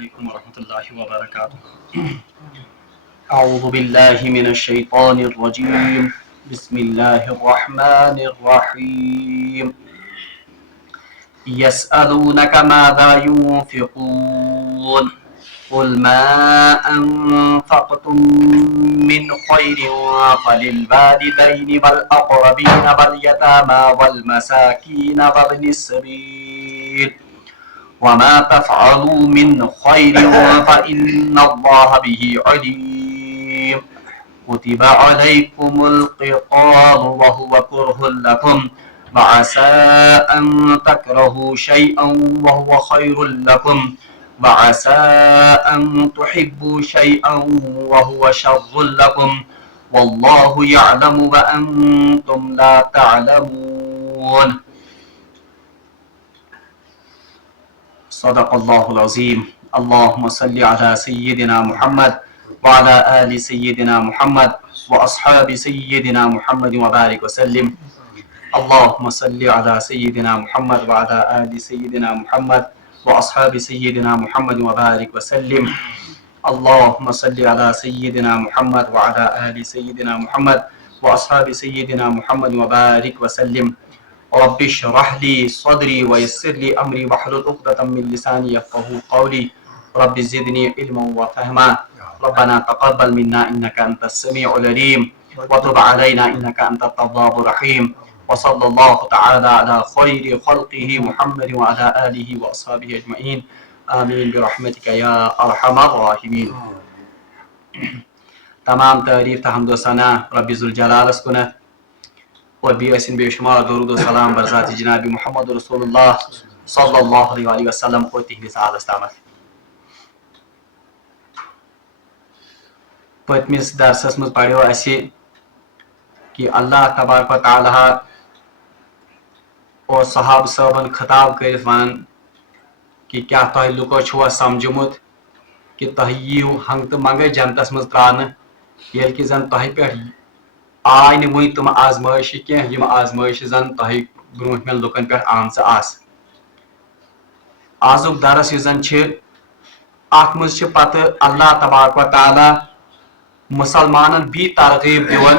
عليكم ورحمة الله وبركاته. أعوذ بالله من الشيطان الرجيم. بسم الله الرحمن الرحيم. يسألونك ماذا ينفقون قل ما أنفقتم من خير فللوالدين والأقربين واليتامى والمساكين وابن السبيل وما تفعلوا من خير فإن الله به عليم كتب عليكم القتال وهو كره لكم وعسى أن تكرهوا شيئا وهو خير لكم وعسى أن تحبوا شيئا وهو شر لكم والله يعلم وأنتم لا تعلمون. صدق الله العظيم. اللهم صل على سيدنا محمد وعلى آل سيدنا محمد وأصحاب سيدنا محمد وبارك وسلم. اللهم صل على سيدنا محمد وعلى آل سيدنا محمد وأصحاب سيدنا محمد وبارك وسلم. اللهم صل على سيدنا محمد وعلى آل سيدنا محمد وأصحاب سيدنا محمد وبارك وسلم. رب اشرح لي صدري ويسر لي أمري واحلل عقدة من لساني يفقهوا قولي. رب زدني علما وفهما. ربنا تقبل منا إنك أنت السميع العليم وتب علينا إنك أنت التواب الرحيم. وصلى الله تعالى على خير خلقه محمد وعلى آله وأصحابه أجمعين. آمين برحمتك يا أرحم الراحمين. تمام تعریف تحمد و ثنا رب ذوالجلال کُنت اور بیسن بے شمار درود و سلام برذات جناب محمد رسول اللہ صلی اللہ علیہ وسلم اور تہندس آلس تامت. پتمس درسس مز پڑھو اسی کہ اللہ تبارک و تعالیٰ اور صحابہ صٲبن خطاب کرت ون کہ کیا تہ لکو چھوا سمجھمت کہ تہ ییو ہنگ تو منگے جنتس مز ترانہ یل کہ زن تہ پہ آئی نہ وی تم آزمائش کی یم آزمائش زن تہ برونٹ میں لکن پہ آمژ آس. آزک درس یہ زن ات مز پتہ اللہ تبارک و تعالیٰ مسلمانن بھی ترغیب دیون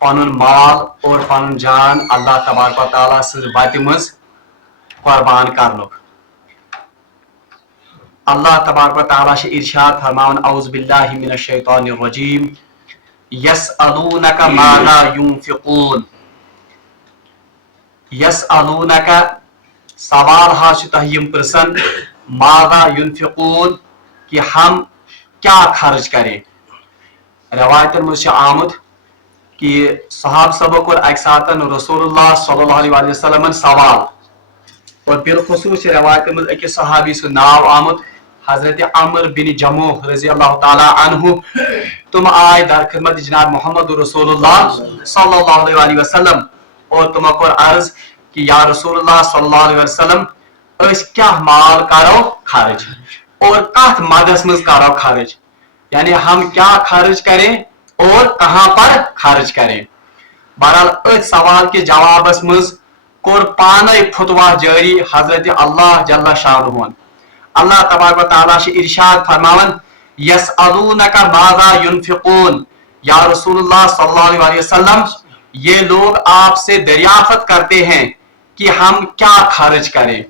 پن مال اور پن جان اللہ تبارک و تعالیٰ سز وتہ مز قربان کرنک. اللہ تبارک و تعالیٰ ارشاد فرماون اعوذ باللہ من الشیطان الرجیم یسألونک ماذا ينفقون. یسألونک سوال ہا تہ یم پرسن ماذا ينفقون کہ ہم کیا خرچ کریں. روایتن مز آمد کہ صحابہ صبح کور اکہ ساتن رسول اللہ صلی اللہ علیہ وسلم سوال اور بالخصوص روایت مز اکس صحابی سن ناو آمد حضرت عمر بن جموح رضی اللہ تعالی عنہ. تم آئے در خدمت جناب محمد رسول اللہ صلی اللہ علیہ وسلم اور تم کور عرض کہ یا رسول اللہ صلی اللہ علیہ وسلم اس کیا مال کرو خرچ اور کت مدس مز کرو خرچ یعنی ہم کیا خرچ کریں اور کہاں پر خرچ کریں. بہرحال اس سوال کے جواب مز کور پانے فتوا جاری حضرت اللہ جل شانہ. اللہ تبارک و تعالیٰ ارشاد فرماون یسألونک ماذا ينفقون. یا رسول اللہ صلی اللہ علیہ وسلم یہ لوگ آپ سے دریافت کرتے ہیں کہ ہم کیا خرچ کریں.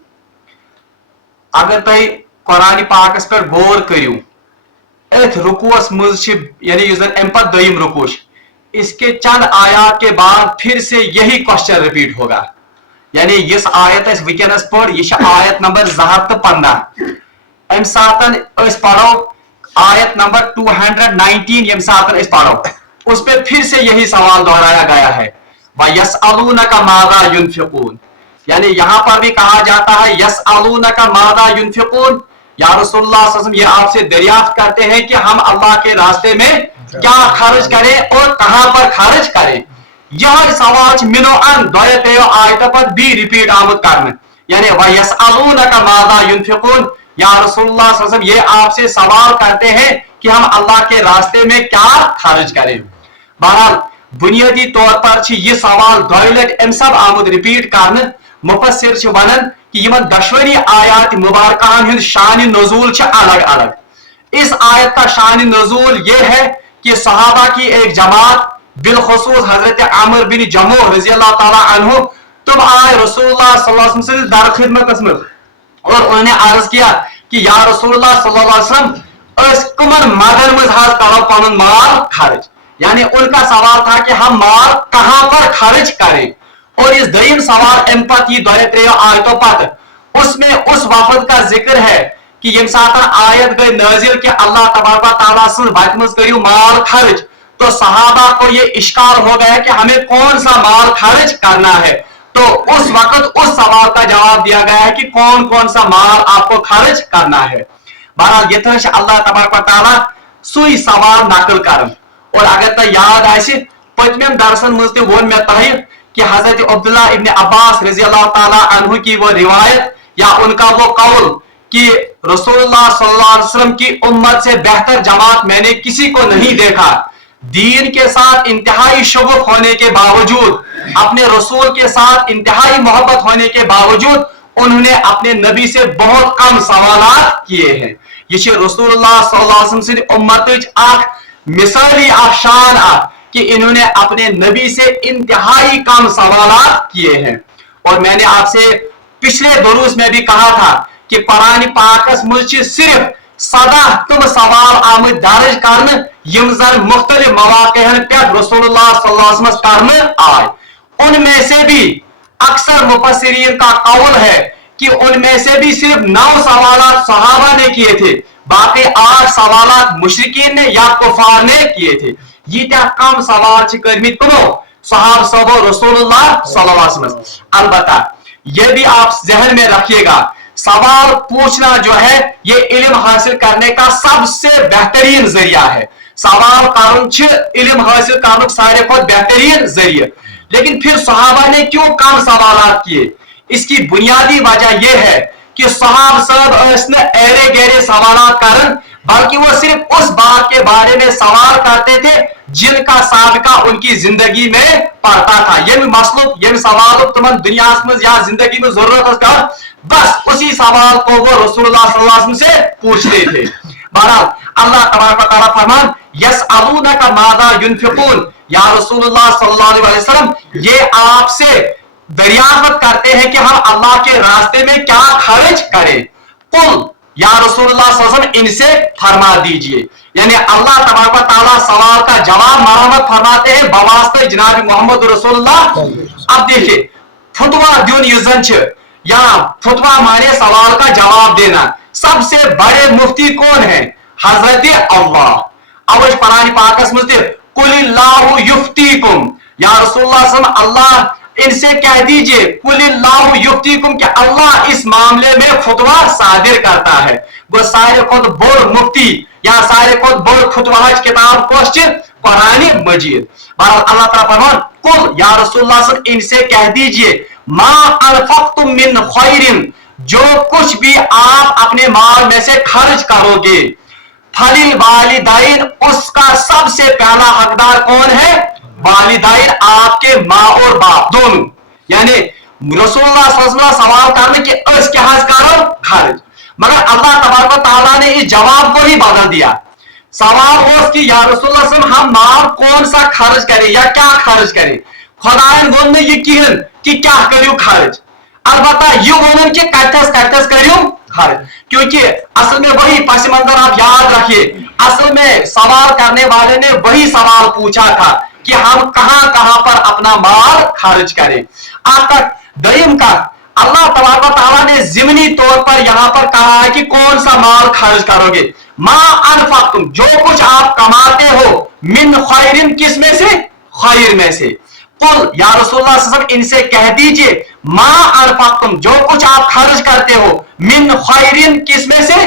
اگر تھی قرآن پاکس پر غور کریو ات رکوس مز یعنی ام پت دویم رکوش اس کے چند آیات کے بعد پھر سے یہی کوشچن ریپیٹ ہوگا. یعنی اس آیت اس ونکس پڑ یہ آیت نمبر 215 ام ساتن اس پڑھو آیت نمبر 219 یم ساتن اس پڑھو اس پہ پھر سے یہی سوال دہرایا گیا ہے وَيَسْأَلُونَكَ مَاذَا يُنْفِقُونَ. یعنی یہاں پر بھی کہا جاتا ہے يَسْأَلُونَكَ مَاذَا يُنْفِقُونَ یا رسول اللہ صلی اللہ علیہ وسلم یہ آپ سے دریافت کرتے ہیں کہ ہم اللہ کے راستے میں کیا خرچ کریں اور کہاں پر خرچ کریں. یہ سوال منو ان دویتیو آیت پر بھی ریپیٹ آمد کرنا یعنی وَيَسْأَلُونَكَ مَاذَا يُنْفِقُونَ یا رسول اللہ صلی اللہ علیہ وسلم یہ آپ سے سوال کرتے ہیں کہ ہم اللہ کے راستے میں کیا خرچ کریں. بہرحال بنیادی طور پر یہ سوال دوی لٹ ام سب آمد ریپیٹ کرنا مفسر ونان کہ یمن دشوری آیات مبارکان ہند شان نزول الگ الگ۔ اس آیت کا شان نزول یہ ہے کہ صحابہ کی ایک جماعت بالخصوص حضرت عمر بن جموح رضی اللہ تعالیٰ عنہ تم آئے رسول اللہ صلی اللہ علیہ وسلم سے در خدمت میں، اور انہوں نے عرض کیا کہ یا رسول اللہ صلی اللہ علیہ وسلم اس کمن مدن مز حاض کرو پنن مال خرچ، یعنی ان کا سوال تھا کہ ہم مال کہاں پر خرچ کریں۔ اور اس دیم سوال امپت یہ دوے تریو آیتوں پت اس میں اس وفد کا ذکر ہے کہ یم ساتھ آیت گئی نازل کہ اللہ تبارک و تعالیٰ سے وقت مز کریو مال خرچ، تو صحابہ کو یہ اشکال ہو گیا کہ ہمیں کون سا مال خرچ کرنا ہے، تو اس وقت اس سوال کا جواب دیا گیا ہے کہ کون کون سا مال آپ کو خرچ کرنا ہے۔ بہرحال یہ تھا اللہ تبارک و تعالیٰ سوئی سوال نقل کرن، اور اگر تو یاد آئے پتمین درسن مز تہ ون میں تہ کہ حضرت عبداللہ ابن عباس رضی اللہ تعالیٰ عنہ کی وہ روایت یا ان کا وہ قول کہ رسول اللہ صلی اللہ علیہ وسلم کی امت سے بہتر جماعت میں نے کسی کو نہیں دیکھا، دین کے ساتھ انتہائی شغف ہونے کے باوجود، اپنے رسول کے ساتھ انتہائی محبت ہونے کے باوجود انہوں نے اپنے نبی سے بہت کم سوالات کیے ہیں۔ یہ رسول اللہ صلی اللہ علیہ وسلم سے امت مثالی شان کہ انہوں نے اپنے نبی سے انتہائی کم سوالات کیے ہیں۔ اور میں نے آپ سے پچھلے دروس میں بھی کہا تھا کہ قرآن پاکس مجھ صرف سدا تم سوال آمد درج کرنے یم زن مختلف مواقع پہ رسول اللہ صلی اللہ علیہ وسلم کرنے آئے، ان میں سے بھی اکثر مفسرین کا قول ہے کہ ان میں سے بھی صرف 9 سوالات صحابہ نے کیے تھے، باقی 8 سوالات مشرکین نے یا کفار نے کیے تھے۔ یہ کیا کم سوال کرمت کمو صحابہ صحابہ رسول اللہ صلی اللہ علیہ وسلم۔ البتہ یہ بھی آپ ذہن میں رکھیے گا، سوال پوچھنا جو ہے یہ علم حاصل کرنے کا سب سے بہترین ذریعہ ہے۔ سوال کرن علم حاصل کرنے سارے کو بہترین ذریعہ، لیکن پھر صحابہ نے کیوں کم سوالات کیے؟ اس کی بنیادی وجہ یہ ہے کہ صحابہ صاحب ایرے گہرے سوالات کرن، بلکہ وہ صرف اس بات کے بارے میں سوال کرتے تھے جن کا سابقہ ان کی زندگی میں پڑتا تھا۔ یہ مسلک یہ سوال تمن دنیا میں یا زندگی میں ضرورت کا بس اسی سوال کو وہ رسول اللہ صلی اللہ علیہ وسلم سے پوچھتے تھے۔ بہرحال اللہ تبارک و تعالیٰ فرمان یسألونک ماذا ينفقون، یا رسول اللہ صلی اللہ علیہ وسلم یہ آپ سے دریافت کرتے ہیں کہ ہم اللہ کے راستے میں کیا خرچ کریں۔ قل، یا رسول اللہ صلی اللہ علیہ وسلم ان سے فرما دیجئے، یعنی اللہ تبارک و تعالیٰ سوال کا جواب مرحمت فرماتے ہیں بواسطہ جناب محمد رسول اللہ۔ اب دیکھیں فتویٰ دیون یزن چھ یا فتویٰ مانے سوال کا جواب دینا، سب سے بڑے مفتی کون ہیں؟ حضرت اللہ۔ اوش قرآن پاکس مجھتے قل اللہ یفتیکم، یا رسول اللہ صلی اللہ علیہ وسلم اللہ ان سے کہہ دیجئے قل اللہ یفتیکم کہ اللہ اس معاملے میں فتویٰ صادر کرتا ہے۔ وہ سارے خود بڑھ مفتی یا سارے خود بڑھ فتویٰ کتاب کوشچن قرآن مجید۔ اللہ تعالیٰ فرمان قل، یا رسول اللہ صلی اللہ علیہ وسلم ان سے کہہ دیجئے ما انفقتم من خیر، جو کچھ بھی آپ اپنے مال میں سے خرچ کرو گے، فللوالدین، اس کا سب سے پہلا حقدار کون ہے؟ والدین، آپ کے ماں اور باپ دونوں۔ یعنی رسول اللہ صلی اللہ علیہ وسلم سوال کرنے کہ اس کے حض کرو خرچ، مگر اللہ تبارک و تعالیٰ نے اس جواب کو ہی بدل دیا۔ سوال ہو کہ یا رسول اللہ صلی اللہ علیہ وسلم ہم مال کون سا خرچ کریں یا کیا خرچ کریں؟ خدائن ون یہ کہن کہ کیا کریو خرچ، البتہ یہ ونن کہ کتس کریو خرچ، کیونکہ اصل میں وہی پس منظر آپ یاد رکھیے، اصل میں سوال کرنے والے نے وہی سوال پوچھا تھا کہ ہم کہاں کہاں پر اپنا مال خرچ کریں۔ آپ کا دیم کا اللہ تبارک و تعالیٰ نے ضمنی طور پر یہاں پر کہا ہے کہ کون سا مال خرچ کرو گے، ما انفقتم، جو کچھ آپ کماتے ہو، من خیرن، کس میں سے؟ خیر میں سے۔ قل، یا رسول اللہ صلی اللہ علیہ وسلم ان سے کہہ دیجئے ما انفقتم، جو کچھ آپ خرچ کرتے ہو، من خیرن، کس میں سے؟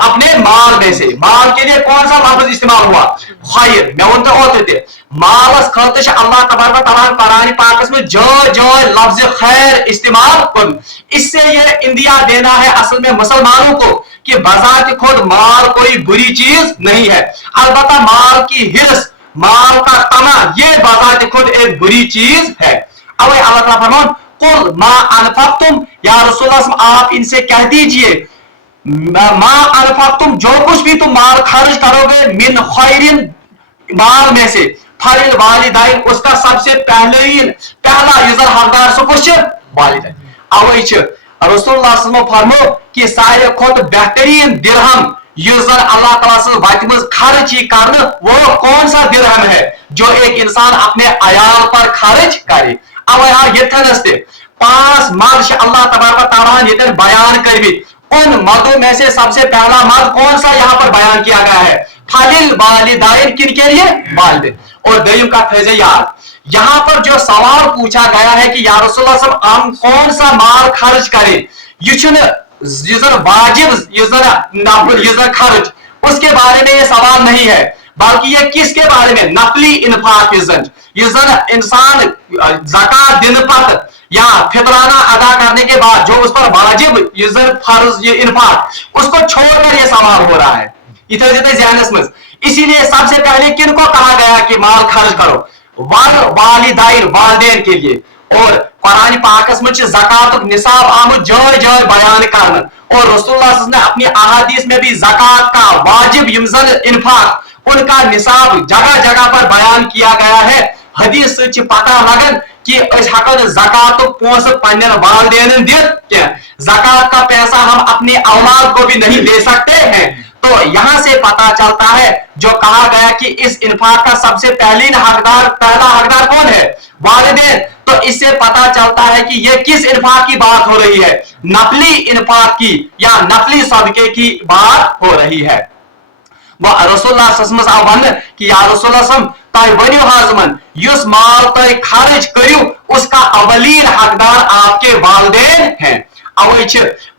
اپنے مال میں سے۔ مال کے لیے کون سا لفظ استعمال ہوا؟ خیر۔ میں انتے ہوتے تھے مالس خاطر اللہ تبارک و تعالیٰ قرآن پاکس میں جو لفظ خیر استعمال کر، اس سے یہ اندیا دینا ہے اصل میں مسلمانوں کو کہ بذات خود مال کوئی بری چیز نہیں ہے، البتہ مال کی حرص، مال کا طمع، یہ بذات خود ایک بری چیز ہے۔ اب اللہ تعالیٰ فرمان قل ما انفقتم، या रसूलुल्लाह आप इनसे कह दीजिए मा अनफक्तुम, जो कुछ भी तुम माल खर्च करोगे, मिन खैरिन, माल में से, फलिल वालिदैन, उसका सबसे पहला युजर हकदार सो कुछ वालिदैन। अवै रसूलुल्लाह फरमो कि सारे खोत बेहतरीन दिरहम युजर अल्लाह ताला से वत मज खर्च कर, वो कौन सा दिरहम है जो एक इंसान अपने अयाल पर खर्च करे। अवै यथनस 5 मद अल्लाह तबारक तआला ने बयान कर, उन मदों में से सबसे पहला मद कौन सा यहाँ पर बयान किया गया है, फलिल वालिदैन, किन के लिए, वालिदैन। और दयूम का फैज़ याद, यहाँ पर जो सवाल पूछा गया है कि या रसूलुल्लाह हम कौन सा माल खर्च करें, युजर वाजिब युजर नफल युजर खर्च, उसके बारे में ये सवाल नहीं है, बल्कि ये किसके बारे में, नफली इन्फाक युजर इंसान ज़कात दिन पर या फितराना अदा करने के बाद जो उस पर वाजिब युजर फर्ज ये इन्फाक, उसको छोड़कर ये सवाल हो रहा है इधर जितने ज़हनस में। इसीलिए सबसे पहले किनको कहा गया कि माल खर्च करो, वालिदैन, वालिदैन के लिए। और कुरान पाकस में ज़कात निसाब आमद जय जय बयान करना, और रसूलुल्लाह ने अपनी अहादीस में भी ज़कात का वाजिब युजर इन्फाक, उनका निसाब जगह जगह पर बयान किया गया है। हदीस से पता लगन कि ज़कात पोस पन्न वालिदैन दित, ज़कात का पैसा हम अपने औलाद को भी नहीं दे सकते हैं। तो यहां से पता चलता है जो कहा गया कि इस इन्फाक का सबसे पहला हकदार कौन है, वालिदैन। तो इससे पता चलता है कि यह किस इन्फाक की बात हो रही है, नफली इन्फाक की या नफली सदके की बात हो रही है। वह रसूलुल्लाह वन कि या रसूलुल्लाह तय वनियो हाजमन युस माल तय खर्च करियो, उसका अवलीन हकदार आपके वालिदैन हैं। अवै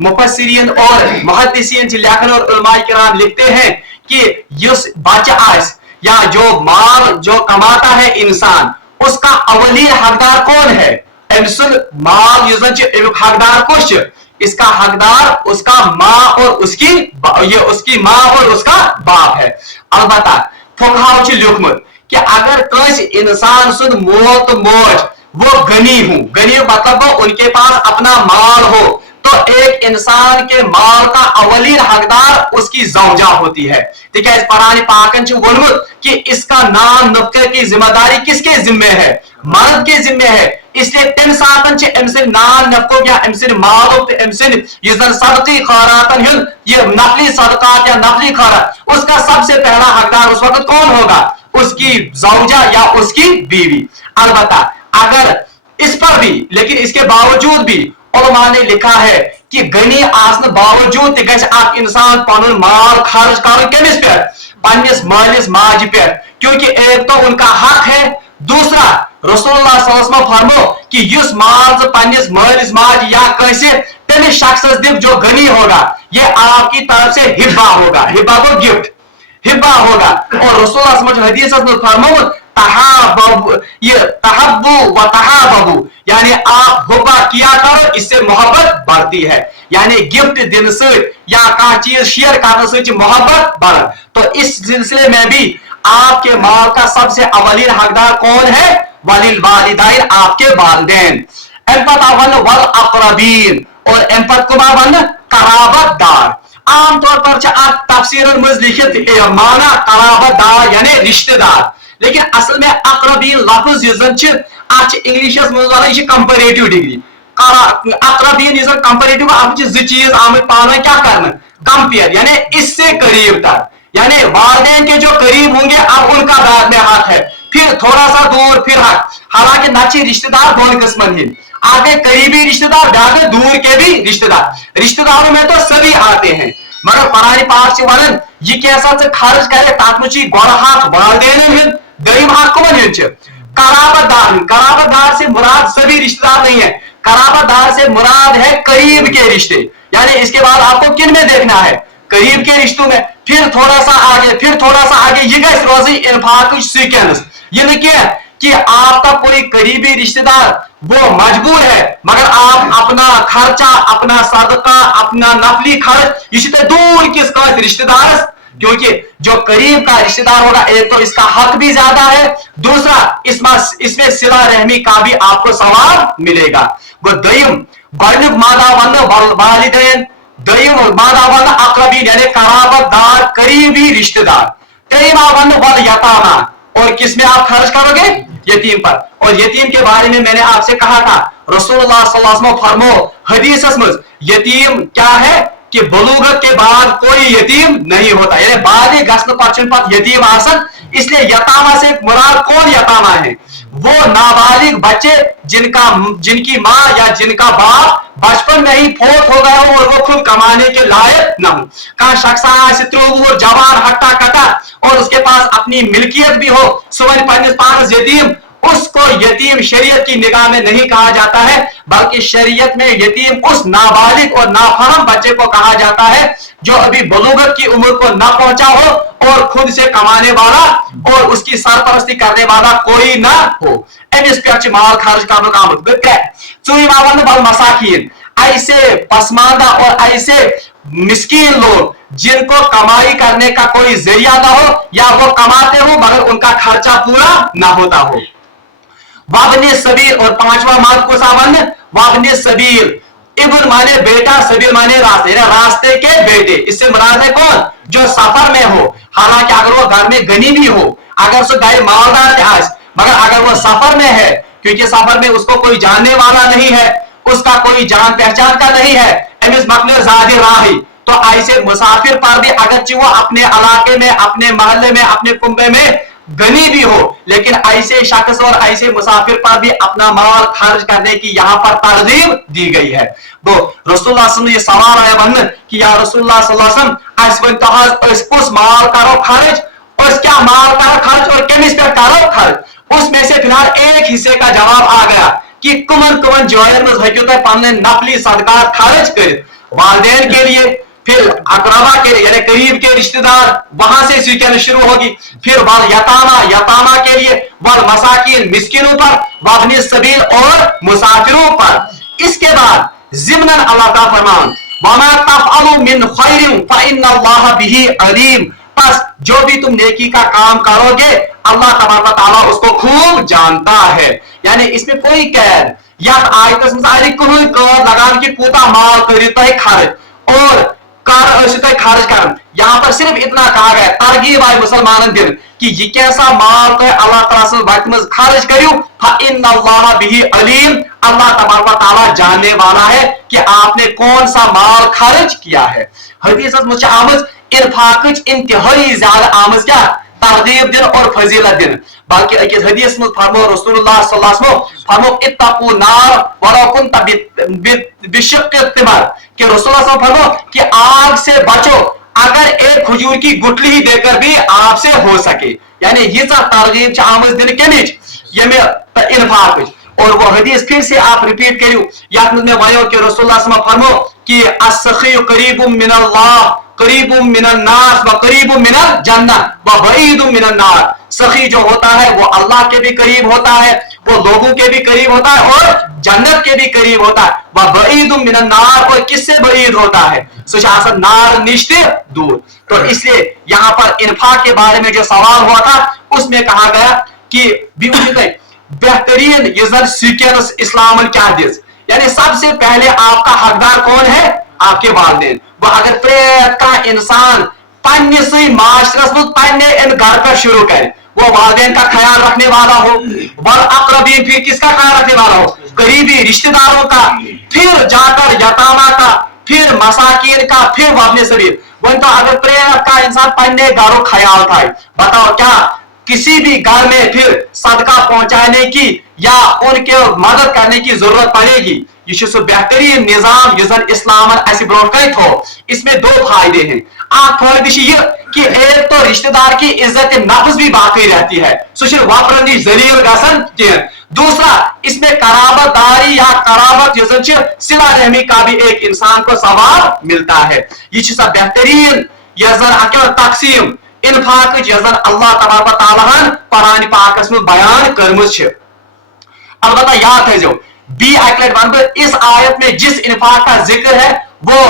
मुफस्सिरीन और मुहद्दिसीन लेखन और उलमाए किराम लिखते हैं कि युस बच्चा आस या जो माल जो कमाता है इंसान, उसका अवलीन हकदार कौन है, एमसल माल युजन हकदार कुछ, इसका हकदार उसका माँ और उसकी माँ और उसका बाप है। अलबत्ता फुकहाओ लिखमत कि अगर कस इंसान सुन मोल तो मौज वो गनी हूं, गनी मतलब वो उनके पास अपना माल हो, तो एक इंसान के माल का अवलीन हकदार उसकी जौजा होती है। ठीक है, कुरान पाकन वोलमुत कि इसका नाम नफके की जिम्मेदारी किसके जिम्मे है, मर्द के जिम्मे है। इसलिए तम सातन एमसिन नाम नफको या एमसिन माल एमसिन युजन सदकी खैरातन हुन, ये नफली सदकात या नफली खैरात, उसका सबसे पहला हकदार उस वक्त कौन होगा, उसकी जौजा या उसकी बीवी। अलबत्ता अगर इस पर भी, लेकिन इसके बावजूद भी उलमा ने लिखा है कि गनी आसन बावजूद इंसान पन माल खर्च कर कमिस पे, पन्निस मालिस माज पे, क्योंकि एक तो उनका हक है, दूसरा रसूलुल्लाह सल्लल्लाहु अलैहि वसल्लम फरमो कि युस माल पन्निस मालिस माज या कैसे तमिस शख्स दिव जो गनी होगा, ये आपकी तरफ से हिब्बा होगा, हिब्बा को गिफ्ट हिब्बा होगा। और रसूलुल्लाह हदीस में फरमो तहब्बु व तहाबबु, यानी आप हुब्बा किया करो, इससे मोहब्बत बढ़ती है। यानी गिफ्ट दिन से या का चीज शेयर करने से मोहब्बत बढ़। तो इस सिलसिले में भी आपके माल का सबसे अवलीन हकदार कौन है, वलिल वालिदैन, आपके वालिदैन। वल अक़रबीन, और एम्पत को कराबतदार। आमतौर पर तफसीरन में लिखित माना कराबतदार यानी रिश्तेदार, लेकिन असल में अक़रबीन लफ्ज़ इंग्लिश में कंपैरेटिव डिग्री, अक़रबीन कंपैरेटिव चीज आमत पाना क्या करना, कंपेयर, यानी इससे करीब तक, यानी वालिदैन के जो करीब होंगे अब उनका बाद में हाथ है, फिर थोड़ा सा दूर, फिर हाथ। हालांकि नची रिश्तेदार दोनों किस्म ही, आगे करीबी रिश्तेदार, जाके दूर के भी रिश्तेदार। रिश्तेदारों में तो सभी आते हैं, मगर कुरान पाक से वालन ये कैसा से खर्च करे ताकि गोड़ हाथ वालिदैन दरीम हाथ को बन कराबतदार। कराबतदार से मुराद सभी रिश्तेदार नहीं है, कराबतदार से मुराद है करीब के रिश्ते। यानी इसके बाद आपको किन में देखना है, करीब के रिश्तों में, फिर थोड़ा सा आगे, फिर थोड़ा सा आगे। ये गैस रोजी इन्फाक सीक्वेंस। ये देखिए कि आपका कोई करीबी रिश्तेदार वो मजबूर है, मगर आप अपना खर्चा, अपना सदका, अपना नफली खर्च इसी दूर किसका रिश्तेदार, क्योंकि जो करीब का रिश्तेदार होगा एक तो इसका हक भी ज्यादा है, दूसरा इसमें सिला रहमी का भी आपको सवाब मिलेगा। वो दयम گۄڈنیُک مادہ وننہٕ والدین، دوٚیِم مادہ وننہٕ اقربین یعنی قرابت دار قریبی رشتہ دار، ترٛیٚیِم آو وننہٕ ول یتامہ، اور کس میں آپ خرچ کرو گے؟ یتیم پر. اور یتیم کے بارے میں نے آپ سے کہا تھا رسول اللہ صلی اللہ علیہ وسلم فرمو حدیث میں یتیم کیا ہے کہ بلوغت کے بعد کوئی یتیم نہیں ہوتا، یعنی بالغ گژھنہٕ پتہٕ چھُنہٕ پتہٕ یتیم آسان. اس لیے یتامہ سے مراد کون یتامہ ہے؟ وہ نابالغ بچے جن کی ماں یا جن کا باپ بچپن میں ہی فوت ہو گیا ہو اور وہ خود کمانے کے لائق نہ ہو. کہاں شخص آسہِ 30 وُہُر جوان ہٹا کٹا اور اس کے پاس اپنی ملکیت بھی ہو، سُہ وَنہِ پننِس پانس یتیم، اس کو یتیم شریعت کی نگاہ میں نہیں کہا جاتا ہے، بلکہ شریعت میں یتیم اس نابالغ اور نافرم بچے کو کہا جاتا ہے جو ابھی بلوغت کی عمر کو نہ پہنچا ہو اور خود سے کمانے والا اور اس کی سرپرستی کرنے والا کوئی نہ ہو. امس پہ مال خرچ کرنے آمد. ژوٗرِم آو وننہٕ ول مساکین، ایسے پسماندہ اور ایسے مسکین لوگ جن کو کمائی کرنے کا کوئی ذریعہ نہ ہو یا وہ کماتے ہو مگر ان کا خرچہ پورا نہ ہوتا ہو. وابن سبیل، اور پانچواں ماد کو ساون وابن سبیل، ابن مانے بیٹا، سبیل مانے راستے، یعنی راستے کے بیٹے. اس سے مراد ہے کون؟ جو سفر میں ہو، حالانکہ اگر وہ گھر میں غنی بھی ہو، اگر سو گھر مالدار تھا مگر اگر وہ سفر میں ہے کیونکہ سفر میں اس کو کوئی جاننے والا نہیں ہے، اس کا کوئی جان پہچان کا نہیں ہے، امس مکن زیادہ راہی، تو ایسے مسافر پر بھی اگرچہ وہ اپنے علاقے میں، اپنے محلے میں، اپنے کنبے میں غنی بھی ہو، لیکن ایسے شخص اور ایسے مسافر پر بھی اپنا مال خرچ کرنے کی یہاں پر ترغیب دی گئی ہے. تو رسول اللہ صلی اللہ علیہ وسلم یہ سوال آیا ون کہ یا رسول اللہ صلی اللہ علیہ وسلم اس ون تو کس مال کرو خرچ، اس کیا مال کرو خرچ اور کمس پہ کرو خرچ. اس میں سے فی الحال ایک حصے کا جواب آ گیا کہ کمن جائن مز ہیکو تہ پننے نفلی صدقات خرچ کرت، والدین کے لیے، پھر اقربا کے یعنی قریب کے رشتہ دار، وہاں سے سیکھنا شروع ہوگی، پھر ول یتامہ کے لیے، ول مساکین مسکینوں پر، وابن سبیل اور مسافروں پر. اس کے بعد ضمناً اللہ کا فرمان وما تفعلوا من خیر فإن اللہ به علیم، پس جو بھی تم نیکی کا کام کرو گے اللہ تبارک و تعالیٰ اس کو خوب جانتا ہے. یعنی اس میں کوئی قید یا آیتس مز کوئی قید لگان کہ کوتا مال کرو تہ خرچ اور خرچ کر. یہاں پر صرف اتنا کہا گیا، ترغیب آئی مسلمانن دن کہ یہ کیسا مال تو اللہ تعالیٰ سے وقت میں خرچ کریو فإن اللہ به علیم، اللہ تبارک و تعالیٰ جاننے والا ہے کہ آپ نے کون سا مال خرچ کیا ہے. حدیث مجھ آمد انفاق انتہائی زیادہ آمد کیا ترغیب دن اور فضیلت دن. بلکہ اکس حدیث میں فرمو رسول اللہ صلی اللہ علیہ وسلم فرمو اتقوا نار ولو كنت بشق التمر، کہ رسول اللہ صلی اللہ علیہ وسلم فرمو کہ آگ سے بچو اگر ایک کھجور کی گٹلی ہی دے کر بھی آپ سے ہو سکے. یعنی یہ ترغیب آمد دن کمچ یہ انفاق. اور وہ حدیث پھر سے آپ ریپیٹ کریو یاد میں ونو کہ رسول اللہ صلی اللہ علیہ وسلم فرمو کہ السخی قریب من اللہ قریب من الناس و قریب من الجنہ و بعید من النار. سخی جو ہوتا ہے وہ اللہ کے بھی قریب ہوتا ہے، وہ لوگوں کے بھی قریب ہوتا ہے اور جنت کے بھی قریب ہوتا ہے. و بعید من النار، اور کس سے بعید ہوتا ہے؟ سچ آسان نار نشتے دور. تو اس لیے یہاں پر انفاق کے بارے میں جو سوال ہوا تھا اس میں کہا گیا کہ بہترین یہ زن سیکینس اسلام کیا دس، یعنی سب سے پہلے آپ کا حقدار کون ہے؟ آپ کے والدین. وہ اگر پریت کا انسان پنس معاشرس میں پنے ان گھر کا شروع کرے، وہ والدین کا خیال رکھنے والا ہو، والاقربین پھر کس کا خیال رکھنے والا ہو؟ قریبی رشتہ داروں کا، پھر جا کر یتامہ کا، پھر مساکین کا، پھر وابن سبیل. وہ تو اگر پریت کا انسان پنے گھروں خیال تھا، بتاؤ کیا کسی بھی گھر میں پھر صدقہ پہنچانے کی یا ان کے مدد کرنے کی ضرورت پڑے گی. یہ سو بہترین نظام یہ اسلام ایسے برو کرت ہو. اس میں دو فائدے ہیں. آپ فائدہ یہ کہ ایک تو رشتہ دار کی عزت نفس بھی باقی رہتی ہے، سوچ واپرن ذلیل گسن کی. دوسرا اس میں قرابت داری یا قرابت صلہ رحمی کا بھی ایک انسان کو ثواب ملتا ہے. یہ سب بہترین یہ تقسیم انفاق یزن اللہ تبارک و تعالیٰ قرآن پاکس میں بیان کرمز. البتہ یاد ہے جو بی اکلٹ ون اس آیت میں جس انفاق کا ذکر ہے وہ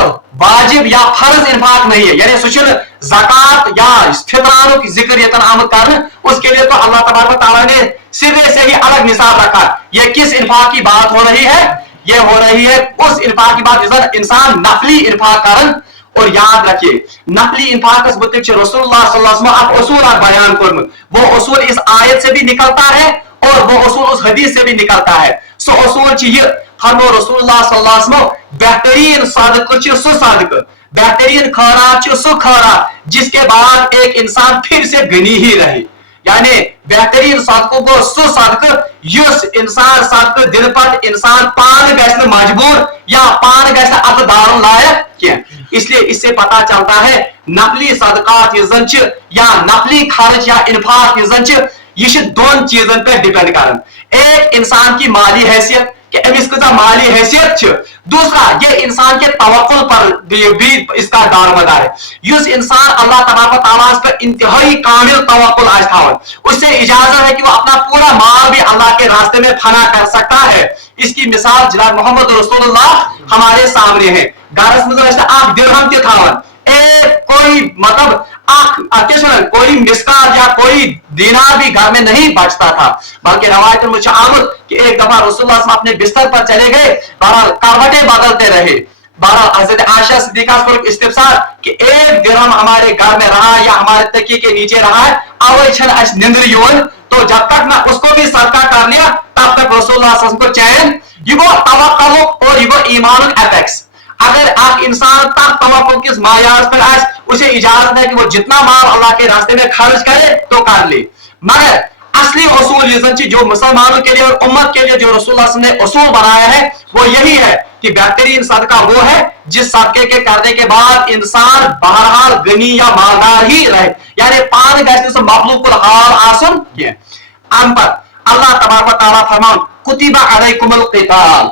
واجب یا فرض انفاق نہیں ہے، یعنی سوچل زکات یا فطرانوں کی ذکر یتن آمد کرنا، اس کے لیے تو اللہ تبارک و تعالیٰ نے سرے سے ہی الگ نصاب رکھا. یہ کس انفاق کی بات ہو رہی ہے؟ ये हो रही है उस इन्फाक की बात जिस इंसान नफली इन्फाक करन। और याद रखिए नफली इन्फाक मुतल्लिक रसूलुल्लाह सल्लल्लाहु अलैहि वसल्लम उसूल बयान कर, वो उसूल इस आयत से भी निकलता है और वो उसूल उस हदीस से भी निकलता है। सो उसूल चाहिए फरमो रसूलुल्लाह सल्लल्लाहु अलैहि वसल्लम बेहतरीन सदक़ा सो सदक़ा, बेहतरीन खैरात सो खैरात जिसके बाद एक इंसान फिर से गनी ही रहे। यानी बेहतरीन सदक़ों को सो सदक़ा युस इंसान सदक़ा दिन पर इंसान पान गैस मजबूर या पान गैस अतदार लायक क्या। इसलिए इससे पता चलता है नकली सदकात या नकली खर्च या इन्फाक ये दोन चीजन पे डिपेंड कर। एक इंसान की माली हैसियत कि अमिस कजा माली हैसियत, दूसरा ये इंसान के तवक्कुल पर भी इसका दारोमदार है। युस इंसान अल्लाह तबारक व तआला पर इंतहाई कामिल तवक्कुल आज थावन, उससे इजाजत है कि वो अपना पूरा माल भी अल्लाह के रास्ते में फना कर सकता है। इसकी मिसाल जनाब मोहम्मद रसूलुल्लाह हमारे सामने है। गारस में आप दिरहम के थावन कोई मतलब कोई मिसकाल या कोई दीनार भी घर में नहीं बचता था, बल्कि रवायत में आमद कि एक दफा रसूलुल्लाह अपने बिस्तर पर चले गए, करवटें बदलते रहे। हज़रत आयशा सिद्दीक़ा को इस्तिफ़सार कि एक दिरहम हमारे घर में रहा या हमारे तकिए के नीचे रहा है, अवै छन अस निंद्र योन, तो जब तक मैं उसको भी सदका कर लिया तब तक रसूलुल्लाह को चैन। ये वो तवक्कुल और ये वो ईमान एपेक्स। अगर आप इंसान तक तवक्कुल किस मायार पर आज उसे इजाजत है कि वो जितना माल अल्लाह के रास्ते में खर्च करे तो कर ले, मगर असली उसूल जो मुसलमानों के लिए और उम्मत के लिए जो रसूलुल्लाह ने उसूल बनाया है वो यही है कि बेहतरीन सदका वो है जिस सदके के करने के बाद इंसान बहरहाल गनी या मालदार ही रहे। यानी पान गैस से मखलूकुल हाल आसन ये अम पर अल्लाह तबारक व तआला फरमान कुतिबा अलैकुमुल क़िताल।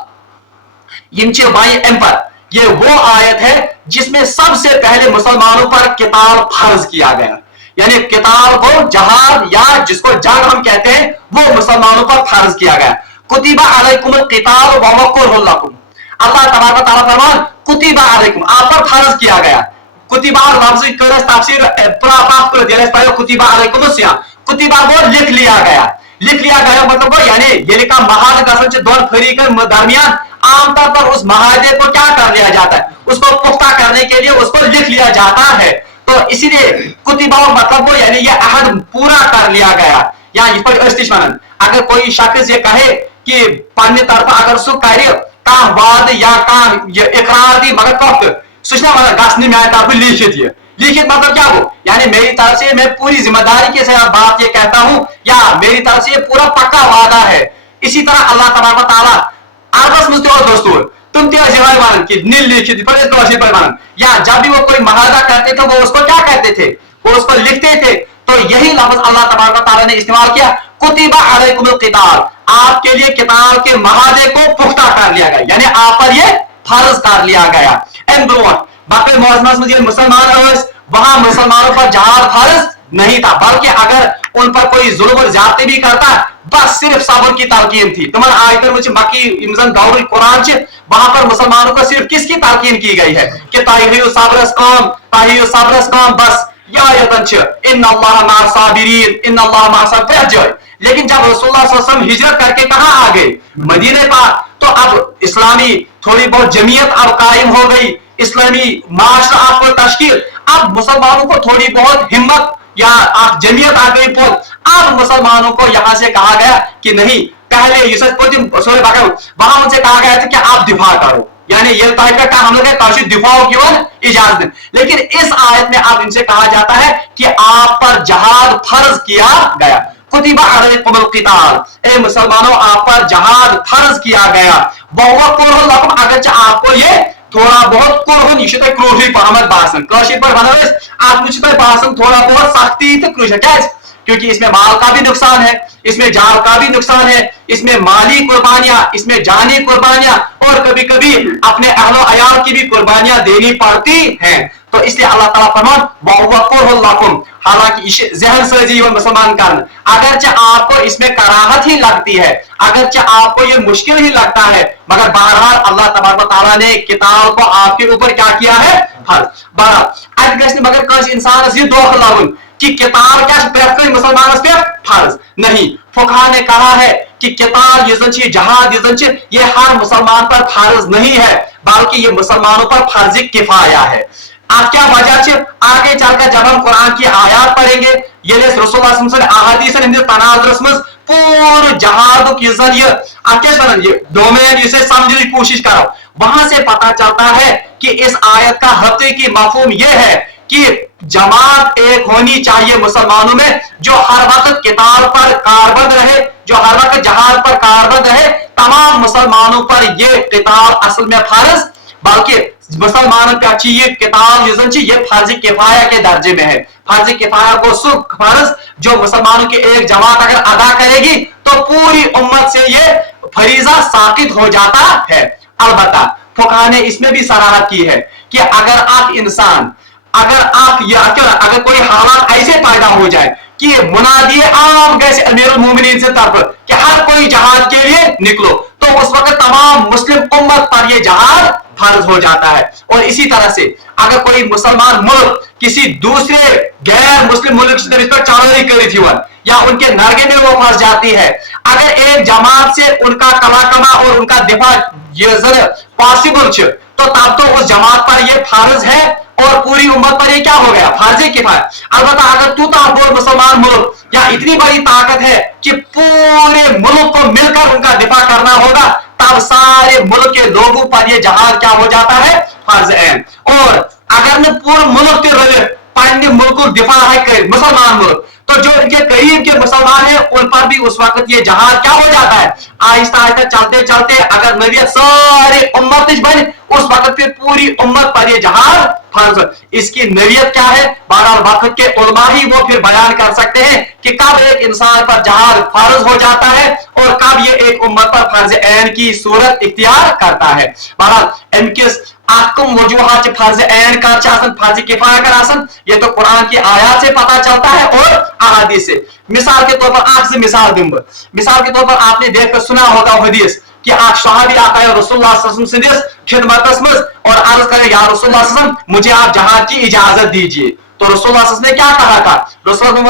इनचे भाई एम पर ये वो आयत है जिसमें सबसे पहले मुसलमानों पर किताल फर्ज किया गया। यानी किताल को जहाद या जिसको जंग हम कहते हैं वो मुसलमानों पर फर्ज किया गया। कुतिबा अलैकुमुल क़िताल व हुवा कुरहुल लकुम। अल्लाह तबारक व तआला फरमान कुतिबा अलैकुम, आप पर फर्ज किया गया। कुतिबा लफ्ज़ की तफसीर पूरा बात को दिया है कुतिबा अलैकुम सिया, कुतिबा को लिख लिया गया। लिख लिया गया मतलब वो यानी ये लिखा महाद गसन दोन फरीकन दरमियान आमतौर पर उस महादे को क्या कर लिया जाता है, उसको पुख्ता करने के लिए उसको लिख लिया जाता है। तो इसीलिए कुतिबा मतलब वो यानी ये अहद पूरा कर लिया गया। या इस पर अगर कोई शख्स ये कहे कि पन्ने तरफ अगर सु करे का वाद या का इकरार दी मगर कफ सुचना मगर गसनी में तरफ लिखित ये लिखित मतलब क्या हो, यानी मेरी तरफ से मैं पूरी जिम्मेदारी के साथ बात ये कहता हूं या मेरी तरफ से पूरा पक्का वादा है। इसी तरह अल्लाह तबारक व तआला आपस में दोस्तों तुम क्या जवाब मान कि नील लिखित पर या जब भी वो कोई महादा करते थे वो उसको क्या कहते थे, वो उसको लिखते थे। तो यही लफ्ज अल्लाह तबारक व तआला ने इस्तेमाल किया कुतिबा अलैकुमुल क़िताल, आपके लिए किताल के महादे को पुख्ता कर लिया गया, यानी आप पर ये फर्ज कर लिया गया। बाकी में मुसलमान वहां मुसलमानों पर जहाद फर्ज नहीं था, बल्कि अगर उन पर कोई जुल्म और ज्यादती भी करता बस सिर्फ सब्र की तालकीन थी। तुम्हारा आयत में मक्की इमजन दौर कुरान वहां पर मुसलमानों को सिर्फ किसकी तालकीन की गई है कि ताहियु सब्रस काम बस या इन्नल्लाह मअस साबिरीन इन्नल्लाह मअस साबिरीन। लेकिन जब रसूलुल्लाह सल्लल्लाहु अलैहि वसल्लम हिजरत करके कहां आ गए, मदीने पर, तो अब इस्लामी थोड़ी बहुत जमीयत अब कायम हो गई, इस्लामी माशरा आपको तश्कील, अब मुसलमानों को थोड़ी बहुत हिम्मत या आप जमीयत आ गई। अब मुसलमानों को यहां से कहा गया कि नहीं, पहले वहां उनसे कहा गया था कि आप दिफा करो, यानी ये का हम लोग दिफा की इजाजत दें। लेकिन इस आयत में आप इनसे कहा जाता है कि आप पर जहाद फर्ज किया गया। कुतिबा अलैकुमुल क़िताल, ए मुसलमानों आप पर जहाद फर्ज किया गया। वहुवा कुरहुल लकुम, अगरचे आपको ये थोड़ा बहुत कुरहुन यह क्रूही पहमत बासन कशिर पर वनो आप मुझ पर बासन थोड़ा बहुत सख्ती तो क्रूश क्या, क्योंकि इसमें माल का भी नुकसान है, इसमें जान का भी नुकसान है, इसमें माली कुर्बानियां, इसमें जानी कुर्बानियां और कभी कभी अपने अहलो अयाल की भी कुर्बानियां देनी पड़ती हैं। तो इसलिए अल्लाह ताला फरमान वहुवा कुरहुल लकुम, हालांकि जहन सजी व मुसलमान करना, अगरचे आपको इसमें कराहत ही लगती है, अगरचे आपको ये मुश्किल ही लगता है, मगर बहरहाल अल्लाह तबारक व तआला ने किताब को आपके ऊपर क्या किया है फर्ज। बहरहाल मगर कस इंसान ये दोख लागुन कि किताब क्या मुसलमान पे फर्ज नहीं। फुकहा ने कहा है कि किताल ये जहाद ये हर मुसलमान पर फर्ज नहीं है, बल्कि ये मुसलमानों पर फर्ज किफाया है। आप क्या वजह आगे चलकर जब हम कुरान की आयात पढ़ेंगे, ये रसूलुल्लाह अहादीस तनाजुरस मज पूरे जहाद ये डोमेन इसे समझने की कोशिश करो, वहां से पता चलता है कि इस आयत का हकीकी मफहूम यह है कि जमात एक होनी चाहिए मुसलमानों में, जो हर वक्त किताल पर कारबंद रहे, जो हर वक्त जहाद पर कारबंद रहे। तमाम मुसलमानों पर यह किताल असल में फर्ज, बल्कि मुसलमानों का ये किताल ये फर्ज किफाया के दर्जे में है। फर्ज किफाया को सुख फर्ज जो मुसलमानों की एक जमात अगर अदा करेगी तो पूरी उम्मत से ये फरीजा साकित हो जाता है। अलबत्ता फुकहा ने इसमें भी सराहत की है कि अगर कोई हालात ऐसे पैदा हो जाए कि मुनादी आम गैसे अमीरुल मोमिनीन से तरफ कि हर कोई जहाद के लिए निकलो, तो उस वक्त तमाम मुस्लिम उम्मत पर यह जहाद फर्ज हो जाता है। और इसी तरह से अगर कोई मुसलमान मुल्क किसी दूसरे गैर मुस्लिम मुल्क से इस पर चालनी करी थी या उनके नरगे में वो फंस जाती है, अगर एक जमात से उनका कलाकमा और उनका दिफा पॉसिबल तो तब तो उस जमात पर यह फर्ज है और पूरी उम्मत पर ये क्या हो गया, फर्ज किफाया। अलबत्ता अगर तू बोल मुसलमान मुल्क या इतनी बड़ी ताकत है कि पूरे मुल्क को मिलकर उनका दिफा करना होगा, तब सारे मुल्क के लोगों पर यह जहाद क्या हो जाता है, फर्ज है। और अगर न पूरे मुल्क के पानी मुल्क को दिफा है मुसलमान मुल्क, तो जो इनके करीब के मुसलमान हैं उन पर भी उस वक्त ये जहाद क्या हो जाता है। आहिस्ता आहिस्ता चलते चलते अगर नबी सारे उम्मत बने, उस वक्त फिर पूरी उम्मत पर ये जहाद फर्ज। इसकी नवियत क्या है, बहरहाल वक्त के उलमा ही वो फिर बयान कर सकते हैं कि कब एक इंसान पर जहाद फर्ज हो जाता है और कब ये एक उम्मत पर फर्ज ऐन की सूरत इख्तियार करता है। बहरहाल इनकिस आकुम वजूहात फर्ज ऐन का फर्ज किफाया का ये तो कुरान की आयत से पता चलता है और अहादीस से। मिसाल के तौर पर आपसे मिसाल दूंगा, मिसाल के तौर पर आपने देखकर सुना होगा हदीस कि आप सहाबी आका रसूलुल्लाह सल्लल्लाहु अलैहि वसल्लम खिदमत में और अर्ज करें या रसूलुल्लाह सल्लल्लाहु अलैहि वसल्लम मुझे आप जहाद की इजाजत दीजिए, तो रसूलुल्लाह सल्लल्लाहु अलैहि वसल्लम ने क्या कहा था, रसूलुल्लाह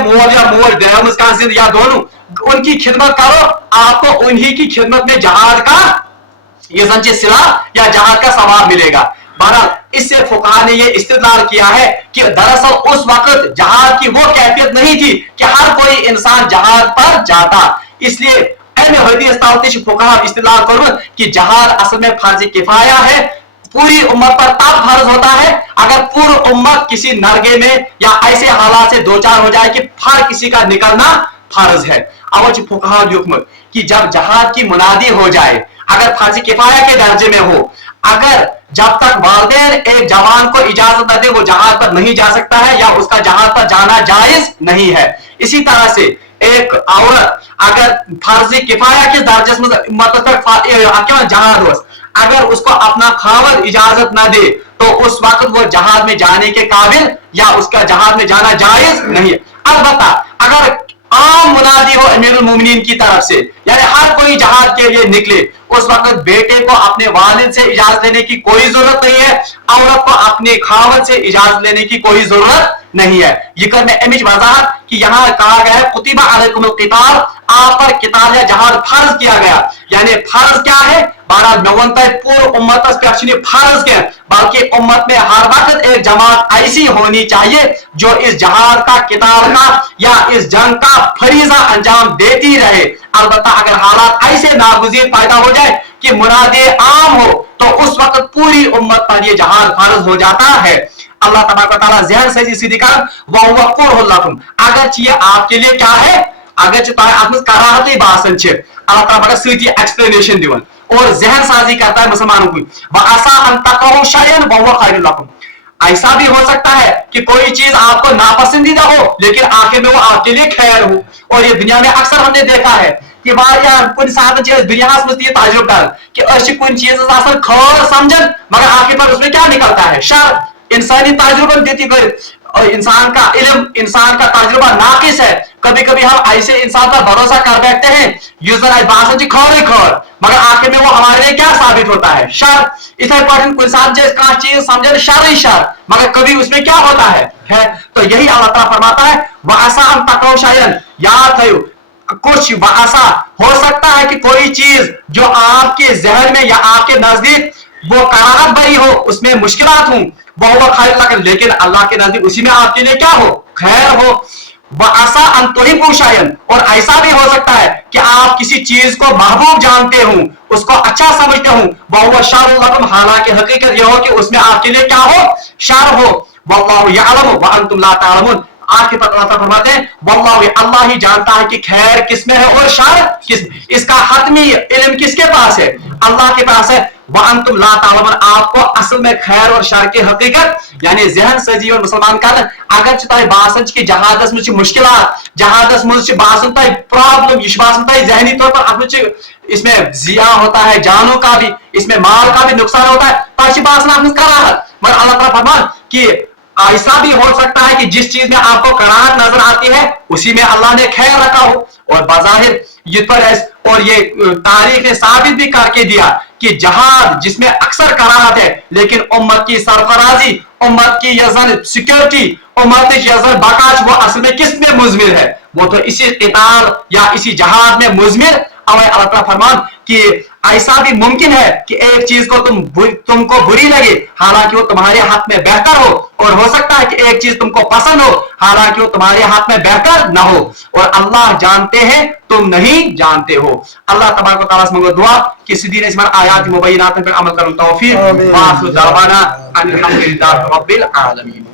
मोल या मोल दयामस का या दोनों उनकी खिदमत करो, आपको उन्हीं की खिदमत में जहाद का ये संचित सिला या जहाद का सवाब मिलेगा। बहरहाल इससे फुकहा ने यह इस्तेदलाल किया है कि दरअसल उस वक्त जहाद की वो कैफियत नहीं थी कि हर कोई इंसान जहाद पर जाता, इसलिए इस्तेदलाल करूं कि जहाद असल में फर्ज किफाया है, पूरी उम्मत पर तब फर्ज होता है अगर पूरी उम्मत किसी नरगे में या ऐसे हालात से दो चार हो जाए कि हर किसी का निकलना फर्ज है। अब फुकहा कि जब जहाद की मुनादी हो जाए, अगर फर्ज किफाया के दर्जे में हो, अगर जब तक वालिदैन एक जवान को इजाजत न दे वो जहाज पर नहीं जा सकता है या उसका जहाज पर जाना जायज नहीं है। इसी तरह से एक औरत अगर फर्ज किफाया के दर्जे मतलब जहाज हो, अगर उसको अपना खावद इजाजत न दे तो उस वक्त वो जहाज में जाने के काबिल या उसका जहाज में जाना जायज नहीं है। अलबत्ता अगर आम मुनादी हो अमीरुल मोमिनीन की तरफ से, यानी हर कोई जहाज के लिए निकले, उस वक्त बेटे को अपने वालिद से इजाजत लेने की कोई जरूरत नहीं है, औरत को अपने खावद से इजाजत लेने की कोई जरूरत नहीं है। ये कर मैं अमिज वजाहत कि यहाँ कहा गया है कुतिबा अलैकुमुल क़िताल, आप पर किताल या जहाद फर्ज किया गया। यानी फर्ज क्या है, बारह नवंतर पूर्व उम्मत फर्ज के, बल्कि उम्मत में हर वक्त एक जमात ऐसी होनी चाहिए जो इस जहाद का किताल का या इस जंग का फरीजा अंजाम देती रहे। अलबत्ता अगर हालात ऐसे नागुज़ीर पैदा हो जाए कि मुनादे आम हो तो उस वक्त पूरी उम्मत पर यह जहाद फर्ज हो जाता है। अल्लाह तबारक व तआला ज़हन सजी सीधी कर वहुवा कुरहुल लकुम, अगर ये आपके लिए क्या है, अगर आप कराहती बासन छे, अल्लाह ताला मगर सीधी एक्सप्लेनेशन दिवन और ज़हन साजी करता है मुसलमानों की। वअसा अन तकरहु शयअन वहुवा खैरुल लकुम, ऐसा भी हो सकता है कि कोई चीज आपको नापसंदीदा हो लेकिन आखिर में वो आपके लिए खैर हो। और ये दुनिया में अक्सर हमने देखा है कि कुछ साथ दुनिया में तजुर्बा कि कुछ चीज खैर समझन मगर आखिर पर उसमें क्या निकलता है, शर। इंसानी तजुर्बा देती कर और इंसान का इल्म, इंसान का तजुर्बा नाकिस है। कभी कभी हम ऐसे इंसान पर भरोसा कर बैठते हैं यूजर बात खौर ही खौर, मगर आखिर में वो हमारे लिए क्या साबित होता है, शर। इस इंपॉर्टेंट कोई चीज समझे शर ही शर, मगर कभी उसमें क्या होता है। तो यही अल्लाह ताला फरमाता है वअसा अन तकरहु शयअन, याद है कुछ ऐसा हो सकता है कि कोई चीज जो आपके जहन में या आपके नजदीक वो कराहत भरी हो, उसमें मुश्किलात हूं, वह खैर लगे, लेकिन अल्लाह के नजदीक उसी में आपके लिए क्या हो, खैर हो। वसा अंतुहिब्बु शयअन, और ऐसा भी हो सकता है कि आप किसी चीज को महबूब जानते हो, उसको अच्छा समझते हो, वह शर्रुन लकुम, हालांकि हकीकत यह हो कि उसमें आपके लिए क्या हो, शर हो। वल्लाहु यअलमु व अंतुम ला तालमून, आखिर पर अल्लाह फरमाते हैं वल्लाहु, अल्लाह ही जानता है कि खैर किसमें है और शर किस, इसका हतमी इल्म किसके पास है, अल्लाह के पास है। वअंतुम ला तालमून, आपको असल में खैर और शर की हकीकत यानी जहन सजी और मुसलमान का अगर चाहे बासन की जहादस में मुश्किलात, जहादस में बासन तय प्रॉब्लम, ये बासन तय जहनी तौर पर अब इसमें जिया होता है, जानों का भी, इसमें माल का भी नुकसान होता है, ताकि बासन आपने कराहत, मगर अल्लाह ताला फरमान कि ऐसा भी हो सकता है कि जिस चीज में आपको कराहत नजर आती है उसी में अल्लाह ने खैर रखा हो। और बाज़ाहिर ये पर और ये तारीख ने साबित भी करके दिया कि जहाद जिसमें अक्सर कराहत है, लेकिन उम्मत की सरफराजी, उम्मत की यजन सिक्योरिटी, उम्मत की यजन बाकाश, वो असल में किस में मुजमिर है, वो तो इसी क़िताल या इसी जहाद में मुजमिर। अल्लाह ताला फरमान कि ऐसा भी मुमकिन है कि एक चीज को तुमको बुरी लगे हालांकि वो तुम्हारे हाथ में बेहतर हो, और हो सकता है कि एक चीज तुमको पसंद हो हालांकि वो तुम्हारे हाथ में बेहतर ना हो, और अल्लाह जानते हैं तुम नहीं जानते हो। अल्लाह तबारक व तआला से मांगो दुआ कि सीधी इस आयात मुबय्यनात पर अमल करूं, तौफीक व आखिर दावाना अनिल हम्दुलिल्लाहि रब्बिल आलमीन।